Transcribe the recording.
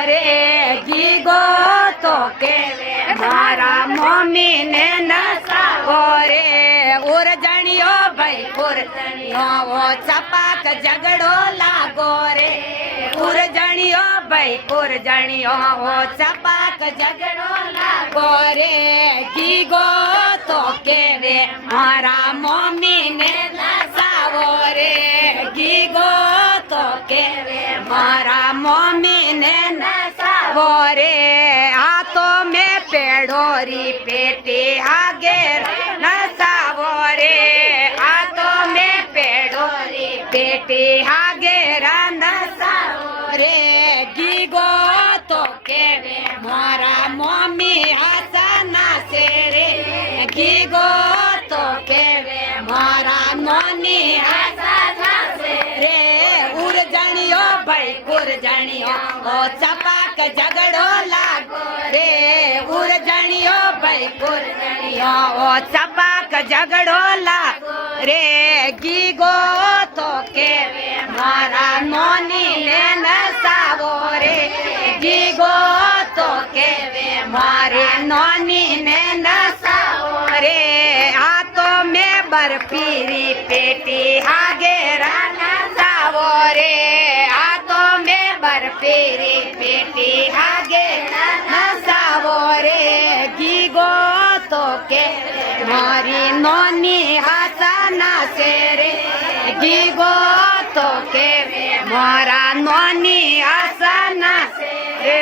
રે ગીગો તો કેવે મારા મમ્મી ને નસાવો રે ઉરજણીઓ ભાઈ ઉરજણીઓ ચપાક ઝઘડો લાગો રે ઉરજણીઓ ભાઈ ઉરજણીઓ ચપાક ઝઘડો લાગો રે ગીગો તો કેવે મારા મમ્મી ને નસાવો રે ગીગો તો કેવે મારા મમ્મી ને નસાવો રે આ તો મેં પેઢોરી પેટી આગે નસાવો રે આ તો મેં પેઢોરી પેટી આગે નસાવો રે ગીગો તો કેવે મારા મમ્મી હાસા નાસે રે ગીગો તો કેવે મારા નોની હાસા નાસે રે ઉરજણીઓ ભાઈ ઉરજણીઓ ચપાક ઝઘડો લાગો રે ઉરજણીઓ ભાઈ ઉરજણીઓ ચપાક ઝઘડો લાગો રે ગીગો તો કેવે મારા નોની ને નસાવો રે ગીગો તો કેવે મારે નોની ને નસાવો રે આ તો મેં બરફીરી પેટી હાગે નસાવો રે આ તો મેં બરફીરી પેટી હાગે નસાવો રે ગીગો તો કે મારી નોની હાસા નાસે રે ગીગો તો કે મારા નોની હાસા નાસે રે